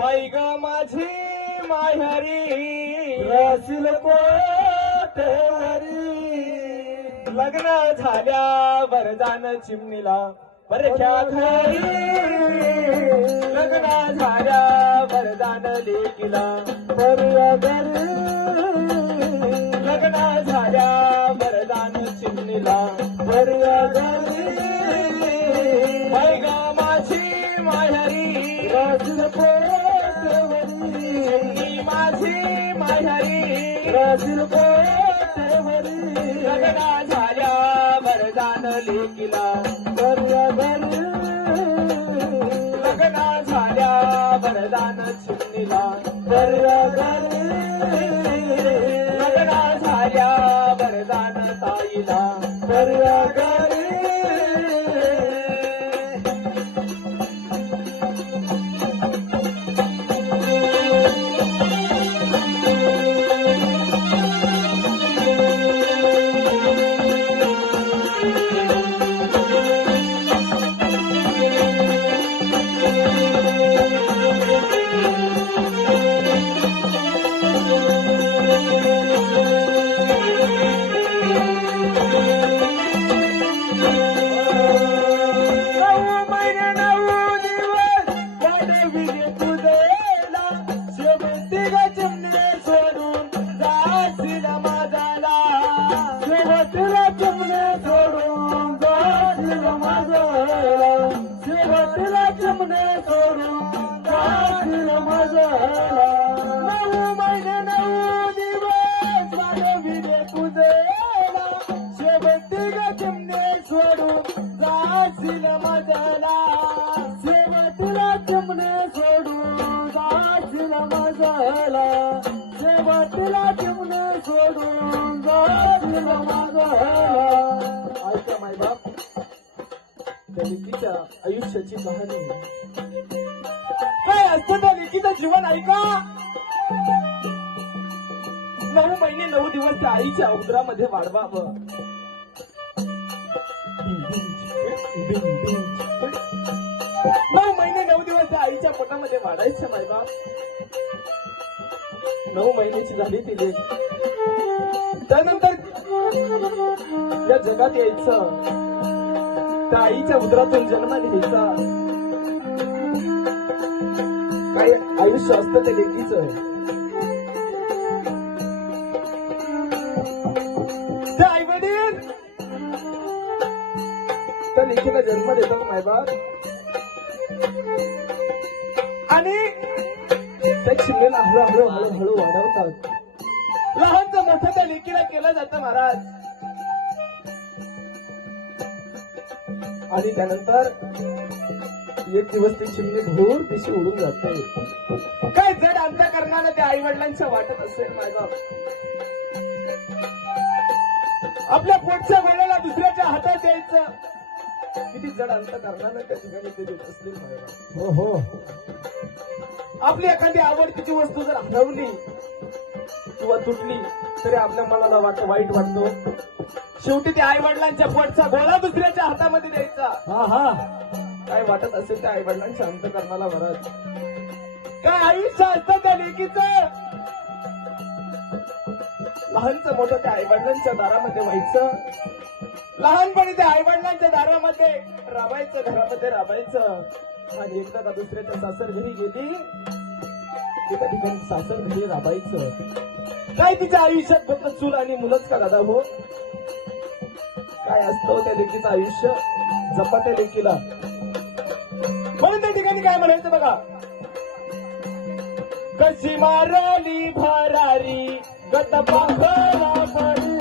माई ग माझी माहेरी राशील कोठेवरी लग्न झाल्या वरदान चिमणीला परख्या घरी लग्न झाल्या वरदान लेकीला परया घरी लग्न झाल्या वरदान चिमणीला परया घरी माई ग माझी माहेरी राशील कोठेवरी माझी माहेरी राशील कोठेवरी लग्न झाल्या वरदान लेकीला परया घरी लग्न झाल्या वरदान चिमणीला परया घरी लग्न झाल्या वरदान ताईला परया घरी आयुष्याची कहाणी काय असतं त्या लेकीचं जीवन ऐका 9 महिने 9 दिवस त्या आईच्या उदरामध्ये वाढवावं 9 महिने 9 दिवस त्या आईच्या पोटामध्ये वाढायचं मायबाप 9 महिन्याची झाली ती लेक त्यानंतर या जगात यायचं त्या आईच्या उदरातून जन्म घ्यायचा काय आयुष्य असतं ते लेकीचं त्या आई वडील त्या लेकीला जन्म देतात मायबाप आणि त्या चिमणीला हळूहळू हळूहळू वाढवतात लहानचं मोठं त्या लेकीला केलं जातं महाराज आणि त्यानंतर एक दिवस ती चिमणी दूर दिशी उडून जाते काय जड अंतःकरणानं त्या आई वडिलांच्या वाटत असेल माझा आपल्या पोटच्या वेळेला दुसऱ्याच्या हातात द्यायचं किती जड अंतःकरणानं त्या ठिकाणी ते देत असतील माझा हो हो आपली एखादी आवडतीची वस्तू जर हरवली किंवा तुटली तरी आपल्या मनाला वाईट वाटतो शेवटी त्या आई वडिलांच्या पोटचा गोळा दुसऱ्याच्या हातामध्ये द्यायचा हा हा काय वाटत असेल त्या आई वडिलांच्या अंतःकरणाला भरत काय आयुष्य असतं त्या लेकीचं लहानचं मोठं त्या आई वडिलांच्या दारामध्ये व्हायचं लहानपणी त्या आई वडिलांच्या दारामध्ये राबायचं घरामध्ये राबायचं आणि एकदा का दुसऱ्याच्या सासर घरी गेली एका ठिकाणी सासर घरी राबायचं काय तिच्या आयुष्यात फक्त चूल आणि मुलंच का दादा हो काय असतं त्या लेकीचं आयुष्य जपा त्या लेकीला म्हणून त्या ठिकाणी काय म्हणायचं बघा कशी मारली भरारी गत पाखरा परी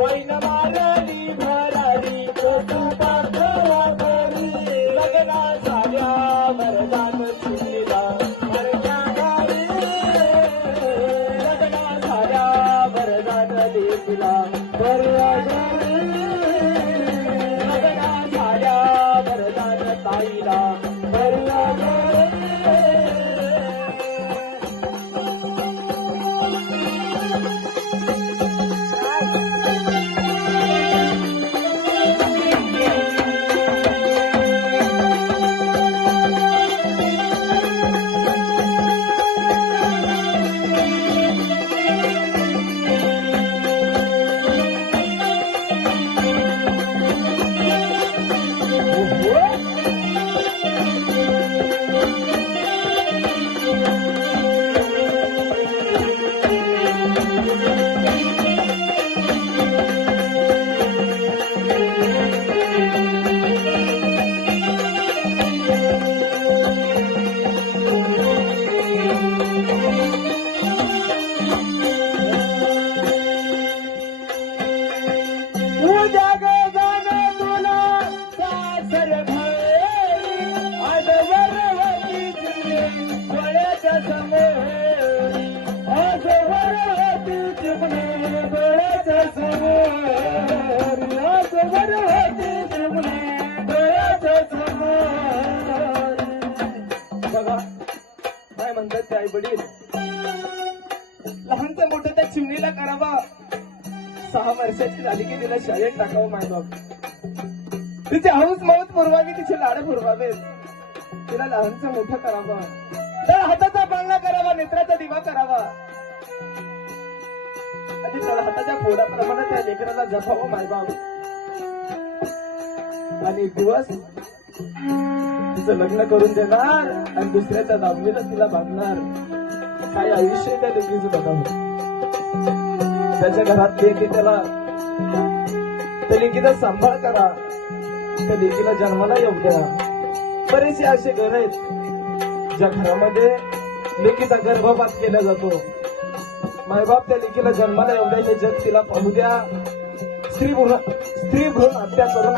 पैन मारली भरारी गत पाखरा परी लग्ना झाल्या वरदान चिमणीला परक्या घरी लग्ना झाल्या वरदान लेकीला परया घरी लग्ना झाल्या वरदान ताईला परया घरी ते आई वडील लहानचं मोठं त्या चिमणीला करावा 6 वर्षाची झाली की तिला शाळेत टाकावं मायबाप तिची हौस मौत पुरवावी तिचे लाड पुरवावे तिला लहानचं मोठं करावं त्या हाताचा पाळणा करावा नेत्राचा दिवा करावा आणि त्याला हाताच्या फोडाप्रमाणे त्या लेकराला जपावं मायबाप आणि एक दिवस तिचं लग्न करून देणार आणि दुसऱ्याच्या दावणीला तिला बांधणार काय आयुष्य त्या लेकरीचं बघावं त्याच्या घरात लेकी त्याला त्या लेकीचा सांभाळ करा त्या लेकीला जन्माला येऊ द्या बरेचसे असे घर आहेत ज्या घरामध्ये लेकीचा गर्भपात केला जातो मायबाप त्या लेकीला जन्माला येऊ द्या हे जग तिला पाहू द्या स्त्री भ्रूण हत्या करून